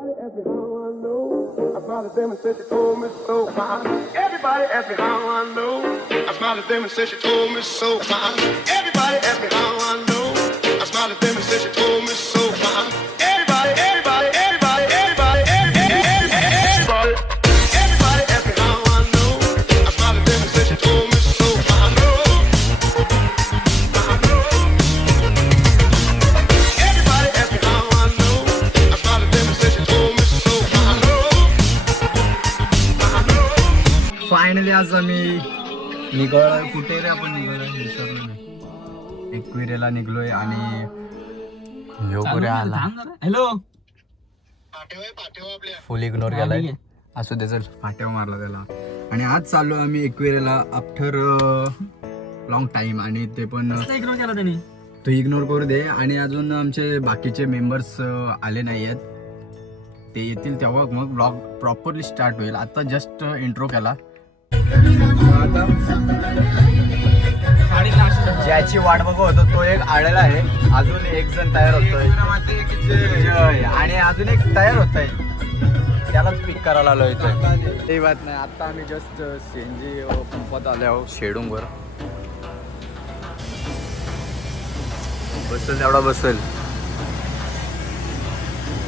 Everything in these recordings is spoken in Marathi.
asked me how I know. I smiled at them and said she told me so. Everybody asked me how I know. I smiled at them and said she told me so. Everybody asked me how I know. I smiled at them and said she told me so. Everybody, everybody, everybody, everybody, everybody, everybody asked me how I know. I smiled at them and said she told me so. I know. Everybody asked me how I know. I smiled at them and said she told me so. I know. Finally आज आम्ही निघालोय. कुठे रे आपण निघालोय विसरलो नाही. एकविरेला निघलोय आणि हॅलो फुल इग्नोर केलाय. असू दे चल, फाट्यावर मारला त्याला. आणि आज चाललो आम्ही एकविरेला आफ्टर लॉंग टाइम. आणि ते पण इग्नोर केला त्यांनी. तू इग्नोर करू दे. आणि अजून आमचे बाकीचे मेंबर्स आले नाही आहेत. ते येतील तेव्हा मग ब्लॉग प्रॉपरली स्टार्ट होईल. आता जस्ट इंट्रो केला. आता ज्याची वाट बघत होतो तो एक आलेला आहे. अजून एक जण तयार होतोय आणि अजून एक तयार होतोय. त्यालाच पिक करायला आलो इथे. ते बात नाही. आता आम्ही जस्ट सीएनजी पंपात आले आहोत शेडूंगवर. बसेल तेवढा बसेल.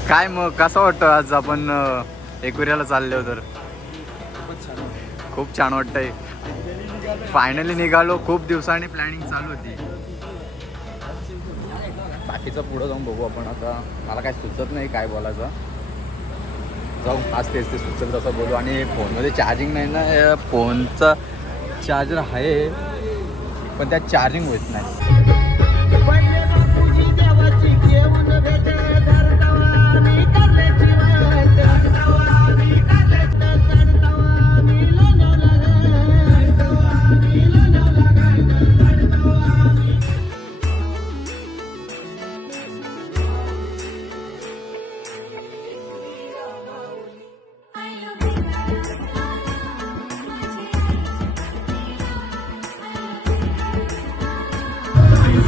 काय मग कसं वाटतं आज आपण एकविऱ्याला चाललो तर? खूप छान वाटतंय. फायनली निघालो. खूप दिवसांनी प्लॅनिंग चालू होती. बाकीचं पुढं जाऊन बघू आपण. आता मला काय सुचत नाही काय बोलायचं. जाऊ आज तेच ते सुचत तसं बोलू. आणि फोनमध्ये चार्जिंग नाही ना. फोनचा चार्जर आहे पण त्यात चार्जिंग होत नाही.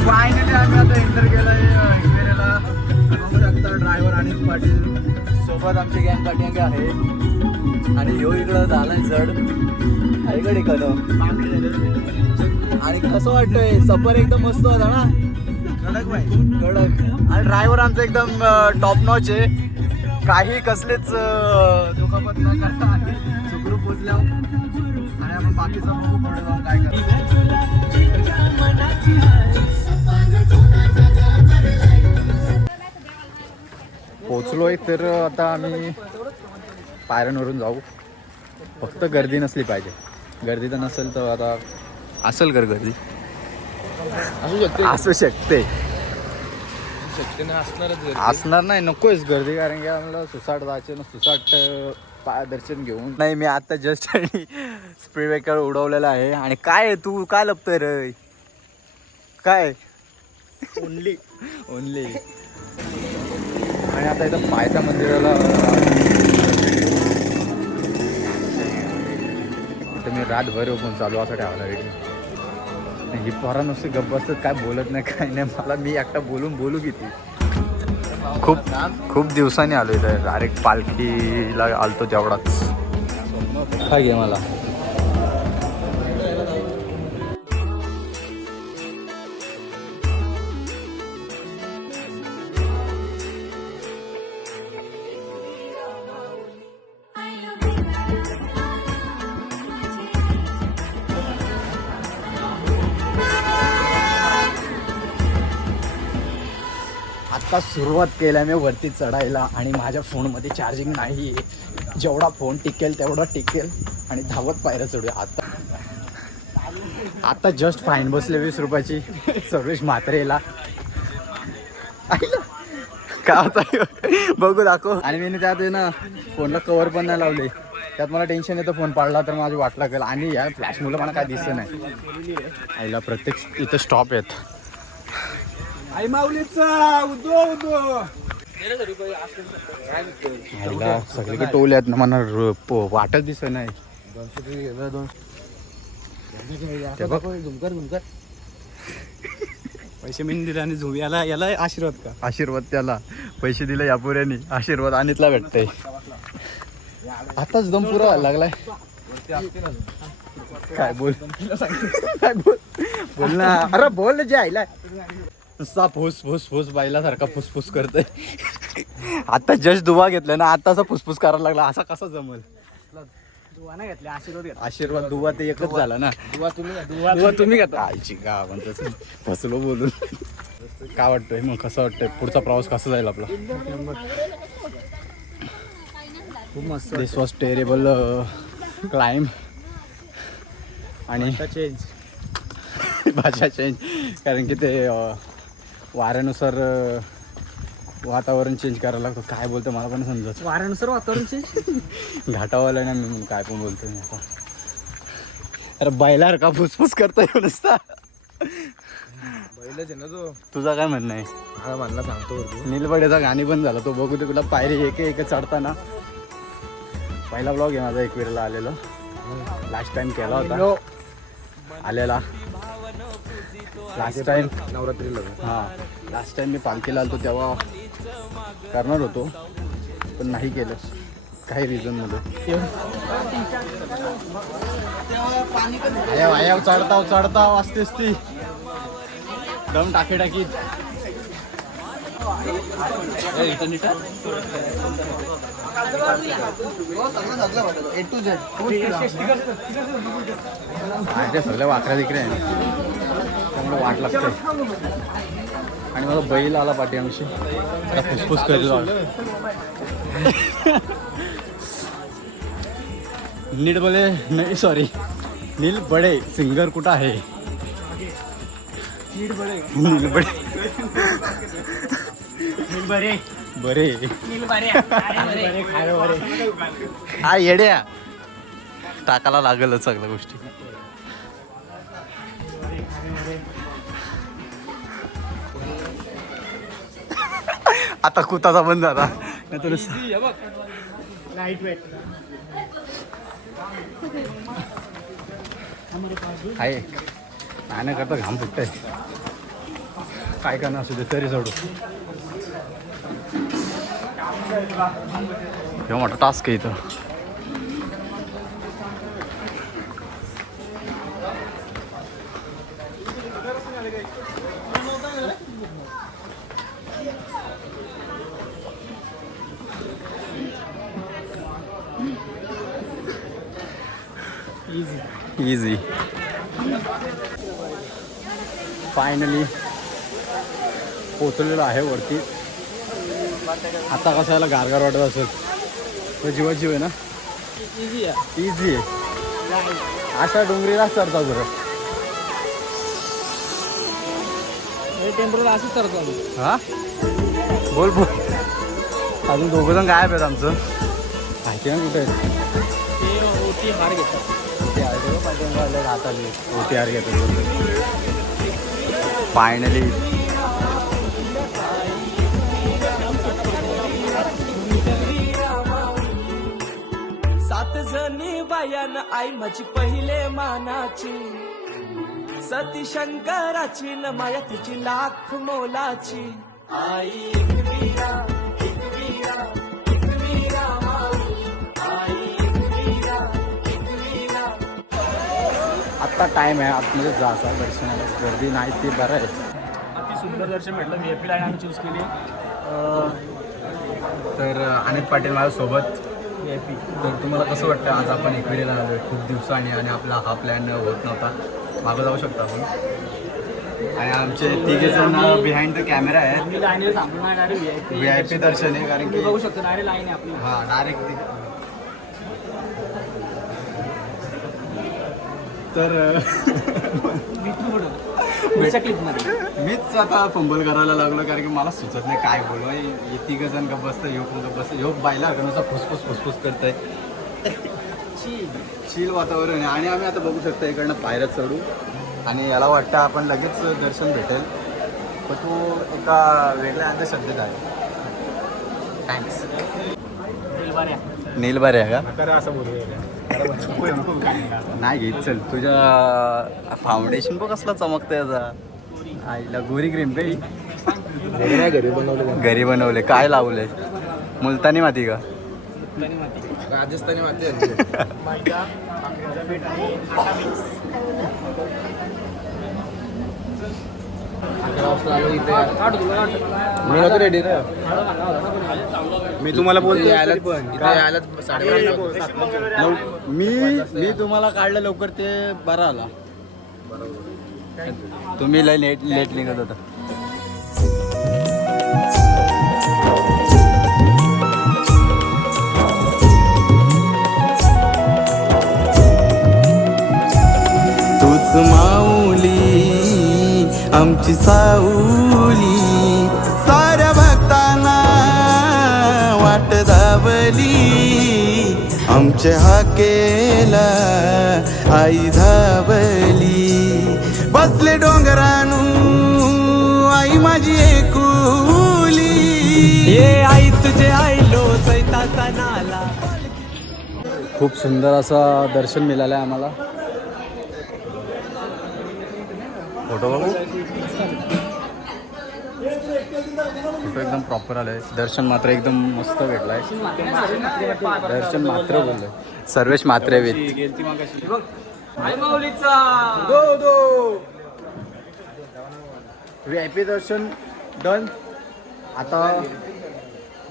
फायनली आम्ही आता एंटर केलंय एकविरेला. बघू शकता ड्रायव्हर आणि पाटील सोबत आमची गँग पाठी आहे. आणि ह्यो इकडं झालाय जड ऐकड इकडं. आणि कसं वाटतंय? सफर एकदम मस्त होता ना. कडक बाई कडक. आणि ड्रायव्हर आमचा एकदम टॉप नॉच आहे. काही कसलेच दुखापत न करता सुखरूप पोचल्या. आणि आपण बाकीचं बघू पुढे जाऊन काय करतो. पोचलोय तर आता आम्ही पायऱ्यांवरून जाऊ. फक्त गर्दी नसली पाहिजे. गर्दी तर नसेल तर आता असेल गर्दी असू शकते. असणार नाही. नकोच गर्दी. कारण की आम्हाला सुसाट जायचे ना. सुसाट दर्शन घेऊन नाही. मी आता जस्ट स्पीड ब्रेकर उडवलेला आहे. आणि काय तू काय लपतोय रे? काय ओनली ओनली. आणि आता इथं पायथा मंदिराला तर मी रातभर पण चालू असं ठेवायला रेडी. ही पोरा नुसते गप्प बसतात. काय बोलत नाही काय नाही. मला मी एकटा बोलू किती. खूप दिवसांनी आलो इथं. डायरेक्ट पालखीला आलतो तेवढाच. काय घे मला. आता सुरुवात केल्या मी वरती चढायला. आणि माझ्या फोनमध्ये चार्जिंग नाही आहे. जेवढा फोन टिकेल तेवढा टिकेल. आणि धावत पायऱ्या चढूया. आता जस्ट फाईन बसले 20 रुपयाची सर्वेश म्हात्रेला. काय होता बघू दाखव. आणि मी त्यात ना फोनला कवर पण नाही लावले. त्यात मला टेन्शन येतं फोन पाडला तर माझी वाट लागेल. आणि या फ्लॅश मुलं मला काय दिसत नाही. आईला प्रत्येक इथं स्टॉप आहेत. आई माऊलीचा उदो सगळीकडे टोल आहेत ना. मला वाटच दिसत नाही. पैसे मी दिले आणि झोप याला आशीर्वाद का आशीर्वाद त्याला पैसे दिले या पुऱ्यानी आशीर्वाद अनितला भेटतंय आताच दम पुरा व्हायला लागलाय काय बोल काय बोल ना अरे बोल जे आयला नुसता फुस फुस फुस बायलासारखा फुसफुस करतोय आता जस्ट दुवा घेतलाय ना आता असा फुसफुस करायला लागला असा कसा जमल आशीर्वाद दुवा ते एकच झाला ना दुवा तुम्ही घेता आईची का म्हणतो फसलो बोलून काय वाटतंय मग कसं वाटतंय पुढचा प्रवास कसा जाईल आपला खूप मस्त दिस वॉज टेरेबल क्लाइंब आणि भाषा चेंज कारण की ते वाऱ्यानुसार वातावरण चेंज करायला लागतं काय बोलतो मला पण समजत वाऱ्यानुसार वातावरण चेंज घाटावाला ना मी काय पण बोलतोय मी आता अरे बैलार का फुसफुस करतोय नुसता बैलच आहे ना तो तुझा काय म्हणणं आहे मला म्हणला सांगतो नीलबडेचा गाणी पण झाला तो बघू ते तुला पायरी एक चढताना पहिला ब्लॉग आहे माझा एकविरेला आलेला लास्ट टाइम केला होता आलेला लास्ट टाइम नवरात्रीला हां लास्ट टाइम मी पालखीला आलतो तेव्हा करणार होतो पण नाही केलं काही रिझनमध्ये वायाव चढताव असतेच ती दम टाकीत सगळ्या वाकऱ्या तिकडे आहे त्यामुळे वाट लागते आणि मला बैल आला पाठी आमची आता फुसफुस करील नीट बोले नाही सॉरी नील बडे सिंगर कुठं आहे नील बडे बरे हा येड्या टाकायला लागलच सगळ्या गोष्टी आता कुताचा बंद झाला आहे नाही करता घाम फुटतंय काय करणार असू दे तरी सोडू हे मोठा टास्क आहे इथं इझी फायनली पोचलेलो आहे वरती आता कसं याला गारगार वाटत असेल तो जीवाजीव आहे ना इझी आहे अशा डोंगरीलाच चढता बरं टेम्परला असंच करतो आम्ही हा बोल अजून दोघं जण गायब आहेत आमचं माहिती ना कुठे ते ओटी हार घेतात राहत आली ओटी हार घेतात फायनली सात जणी बायान आई माझी पहिले मानाची सती शंकराची न माया तिची लाख मोलाची आई एकवीरा एकवीरा एकवीरा आई एकवीरा एकवीरा. आत्ता टाइम आहे आतमध्ये जायचा दर्शनाला गर्दी नाही ती बरं आहे अति सुंदर दर्शन भेटलं VIP लाईन आम्ही चूज केली तर अनित पाटील माझ्यासोबत तर तुम्हाला कसं वाटतं आज आपण एकविरेला आलो खूप दिवसांनी आणि आपला हा प्लॅन होत नव्हता मागं जाऊ शकता आपण आणि आमचे तिघे जण बिहाइंड द कॅमेरा आहेत लाईन सांगू नाही डायरेक्ट VIP दर्शन आहे कारण की बघू शकतो डायरेक्ट लाईन आहे आपली हां डायरेक्ट तर पुढच्या क्लिपमध्ये मीच आता फंबल करायला लागलो कारण की मला सुचत नाही काय बोलू तिघं जण का बसतं योग कुठं बसतं योग बायला नुसता फुसफुस करतंय चिल वातावरण आहे आणि आम्ही आता बघू शकतो इकडनं पायऱ्या चढू आणि याला वाटतं आपण लगेच दर्शन भेटेल पण तो एका वेगळ्या अंधश्रद्धेत आहे थँक्स नीलबारे आहे का असं बोलू नाही घेत चल तुझ्या फाउंडेशन बघ कसला चमकतं याचा आईला गोरी क्रीम काही घरी बनवलं घरी बनवले. काय लावले? मुलतानी माती का? राजस्थानी माती आहे. मैदा, साखरेचं पीठ आणि आटा मिक्स. मी नव्हतो रेडी ना. मी तुम्हाला बोलतो यायला पण इथे यायला 9:30. मी तुम्हाला काढलं लवकर ते बरा आला. तुम्ही लय लेट निघत होता. तूच माऊली आमची साऊली साऱ्या भक्तांना वाट धावली आमच्या हाकेला आई धावली बसले डोंगरानू आई माझी एकुली ये आई तुझे आईलो चैताचा नाला. खूप सुंदर असं दर्शन मिळालं आहे आम्हाला. फोटो बघू. फोटो एकदम प्रॉपर आलाय. दर्शन मात्र एकदम मस्त भेटलाय. दर्शन मात्र बोललंय. सर्वेश मात्रे VIP दर्शन डन. आता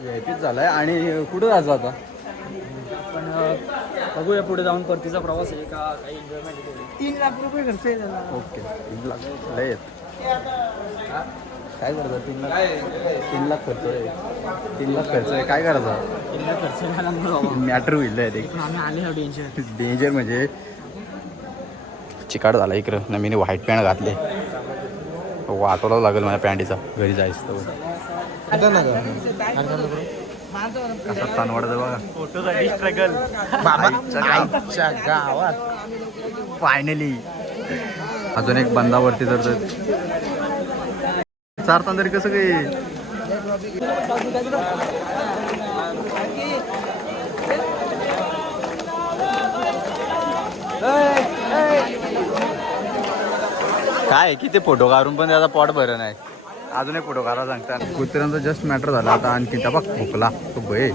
VIP झालाय आणि कुठं जायचं आता? पण बघूया पुढे जाऊन परतीचा प्रवास आहे का काही एन्जॉयमेंट. 3 लाख रुपये खर्च आहे त्याला. ओके 3 लाख लय आहेत. काय करायचं? 3 लाख खर्च आहे. 3 लाख खर्च आहे. काय करायचं? 3 लाख खर्च झाला बाबा. मॅटर होईल ते. आम्ही आले डेंजर. डेंजर म्हणजे चिकाट झाला इकडं. ना मी व्हाईट पॅन्ट घातले. वाटवला लागेल माझ्या पॅन्टीचा घरी जायचं. कसा तानवाडा बघा. फोटोसाठी स्ट्रगल. आईच्या गावात फायनली अजून एक बंदावरती जर चारताना तरी कसं काही काय किती फोटो काढून पण त्याचा पॉट भरण आहे. अजून एक फोटो काढा सांगता. कुत्र्यांचा जस्ट मॅटर झाला आता. आणखी त्या बघ भुकला तो भय.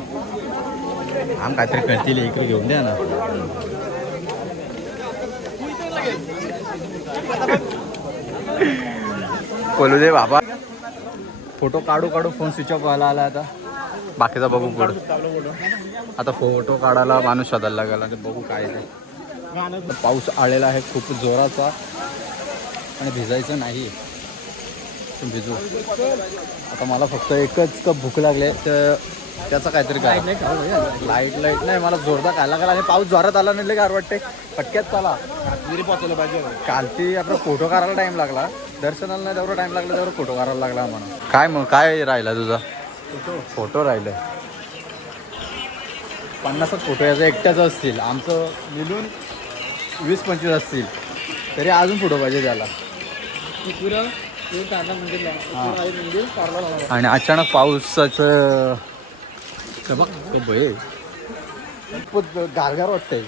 आम काहीतरी करतील इकडे घेऊन द्या ना. बोलू दे बाबा. फोटो काढू फोन स्विच ऑफ व्हायला आला आता. बाकीचा बघू पुढं. आता फोटो काढायला माणूस शोधायला लागला. ते बघू काय ते. पाऊस आलेला आहे खूप जोराचा आणि भिजायचं नाही. भिजू. आता मला फक्त एकच कप भूक लागले तर त्याचा काहीतरी काय लाईट नाही. मला जोरदार खायला लागला आणि पाऊस जोरात आला नाही गार वाटते. पटक्यात चला घरी पोहोचलं पाहिजे. कालती आपला फोटो काढायला टाइम लागला. दर्शनाला नाही तेवढा टाइम लागला तेवढा फोटो काढायला लागला म्हणून. काय मग काय राहिला तुझा? फोटो राहिलं 50 फोटो याचा एकट्याचं असतील. आमचं मिळून 20-25 असतील तरी अजून फोटो पाहिजे त्याला. आणि अचानक पावसाचं बघ भय गारगार वाटतंय.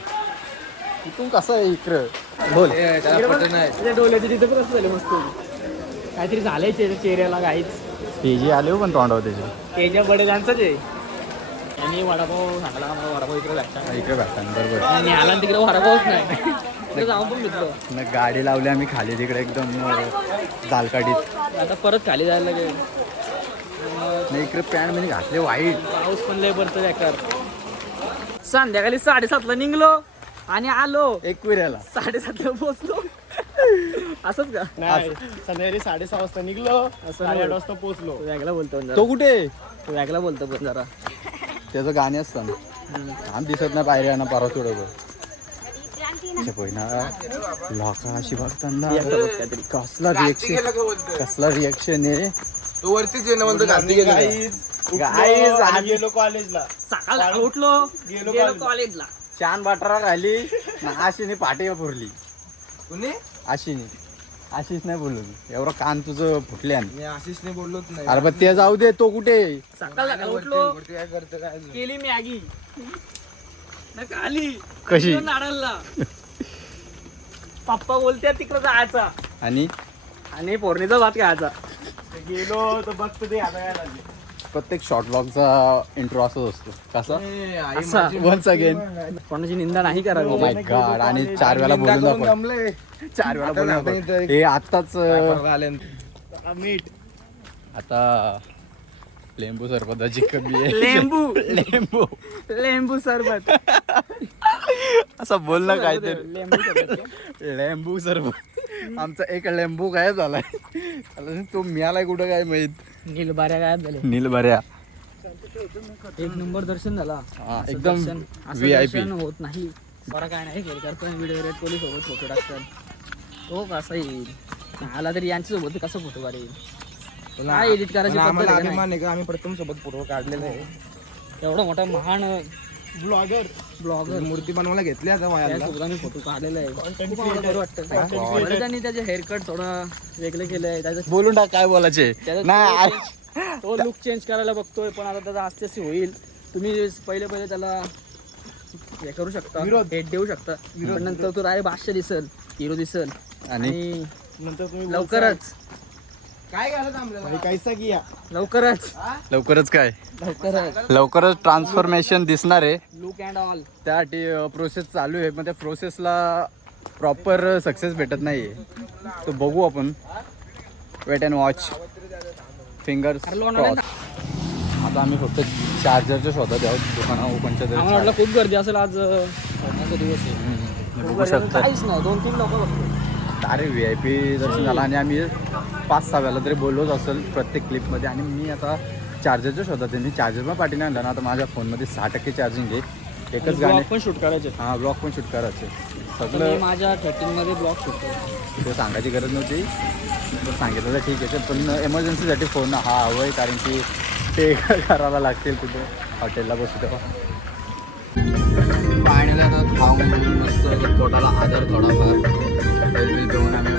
इथून कसं आहे इकडं बोल. डोल्याचे तिथे पण असं झालं मस्त. काहीतरी झालंय चेहऱ्याला काहीच. ते जे आले हो पण तोंडावर त्याचे त्याच्या बडे डान्सच आहे. आणि वडापाव सांगला मला वडापाव इकडे भेटतात. इकडे भेटतात बरोबर. आणि आला तिकडे वडापावच नाही. तिकडे जाऊन पण घेतलं. मग गाडी लावली आम्ही खाली तिकडे एकदम जालकाडीत. आता परत खाली जायला लागेल. नाही इकडे पॅन्ट मध्ये घातले वाईट. पाऊस पण लय पडतो बेकार. संध्याकाळी 7:30ला निघलो आणि आलो 1 7:30ला पोहोचलो. असंच का? संध्याकाळी 6:30 वाजता निघलो. 8:30 वाजता पोहोचलो. वेगळा बोलतो तो कुठे? तो वेगळा बोलतो पण जरा. त्याचं गाणे असतं आम दिसत नाही पायऱ्या ना पारा सोडव. लोका अशी बघताना कसला रिएक्शन आहे. तो वरतीच येणं म्हणतो गांधी गेलो कॉलेजला. सकाळी उठलो गेलो कॉलेजला. छान बटारा राहिली आशीने पाठी पुरली. कुणी? आशिष नाही बोललो तू. एवढं कान तुझं फुटल्यान. मी आशिषने बोललोच नाही. अरे पण ते जाऊ दे. तो कुठे? सकाळी उठलो काय करतो काय केली मॅगी आली कशी? नाडाला. पप्पा बोलते तिकडे जायचा. आणि आणि फोडणीचा भात खायचा. गेलो तर बघतो ते आता काय लागले. प्रत्येक शॉर्ट ब्लॉगचा इंट्रो असंच असतो कसा असा वन्स अगेन कोणाची निंदा नाही करावी. Oh my God. आणि 4 वेळा बोलून दाखव. 4 वेळा बोलून दाखव. हे आत्ताच मीठ आता लिंबू सरबताची कमी आहे. लिंबू लिंबू सरबत असं बोल ना काहीतरी. लिंबू सरबत. लिंबू सरबत. आमचा एक लिंबू गायब झालाय. आता तो मिळालाय कुठं काय माहित. नीलबाऱ्या गायब झाले. नीलभऱ्या एक नंबर दर्शन झाला. हा, असं एकदम दर्शन- असं VIP. दर्शन होत नाही. बरं काय नाही केलं करतात व्हिडिओ रेट पोलीस सोबत फोटो टाकतात. तो कसा येईल आला तरी यांच्यासोबत कसं फोटो काढेल. काय एडिट करायची पद्धत आहे का नाही? अभिमान आहे का आम्ही प्रथम सोबत फोटो काढलेला आहे. एवढा मोठा महान ब्लॉगर ब्लॉगर मूर्ती बनवायला घेतली आता वायाला. त्यासोबत आम्ही फोटो काढलेला आहे. खूप आम्हाला बरं वाटतं. बरं त्यांनी त्याचे हेअरकट थोडं वेगळं केलंय. त्याचं बोलून टाक काय बोलायचे नाही. तो लुक चेंज करायला बघतोय पण आता त्याचा आस्ते आस्ते होईल. तुम्ही पहिले त्याला हे करू शकता, भेट देऊ शकता. पण नंतर तो राय बादशाह दिसल, हिरो दिसल. आणि नंतर तुम्ही लवकरच काय घालत आम्हाला कैसा किया लवकरच काय लवकरच ट्रान्सफॉर्मेशन दिसणार आहे. लुक अँड ऑल त्यासाठी प्रोसेस चालू आहे. पण त्या प्रोसेसला प्रॉपर सक्सेस भेटत नाही आहे. तो बघू आपण. Wait and watch. Fingers cross. आता आम्ही फक्त चार्जरच्या शोधात आहोत. दुकाना ओपनच्या आम्हाला वाटलं खूप गर्दी असेल आज. फोडण्याचा दिवस आहे. बघू शकता. काहीच नाही 2-3 लोक बघतो. अरे VIP दर्शन झाला. आणि आम्ही 5-6 वेळा तरी बोललोच असेल प्रत्येक क्लिपमध्ये. आणि मी आता चार्जरच्या शोधात आहे. मी चार्जर पण पाठीने आणला ना. आता माझ्या फोनमध्ये 6% चार्जिंग आहे. एकच गाणे पण शूट करायचे. हां ब्लॉग पण शूट करायचे. मी सगळं माझ्या 13 मध्ये ब्लॉग शूट करतो. ते सांगायची गरज नव्हती. पण सांगितलं तर ठीक आहे. पण एमर्जन्सीसाठी फोन हा हवं आहे. कारण की ते करायला लागतील कुठे हॉटेलला बसू तेव्हा. पाण्याला आता खाऊन मस्त पोटाला आधार थोडाफार बिल पिऊन आम्ही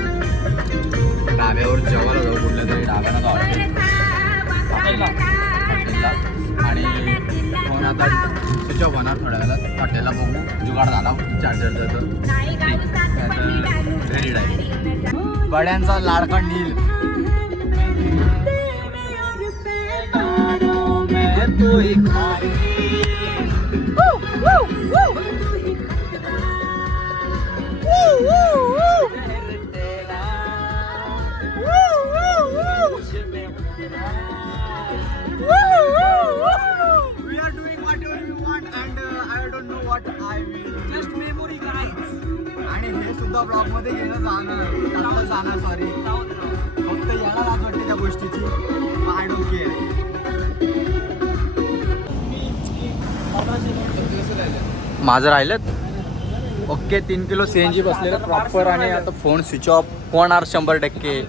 डाब्यावर जेवायला जाऊ. कुठल्या तरी डाब्याला हॉटेलला. आणि फोन आता स्विच ऑफ होणार थोड्या वेळात. हॉटेलला बघू जुगाड झाला चार्जरचा तर रेडी आहे. बड्यांचा लाडका नील. We are doing whatever we want and I don't know what I will. Just memory guys. आणि हे सुद्धा ब्लॉग मध्ये घेणं जाणार सॉरी. फक्त याला लाज वाटते त्या गोष्टीची. I don't care. माझं राहिलं ओके. 3 किलो CNG बसलेलं प्रॉपर. आणि आता फोन स्विच ऑफ होणार 100%.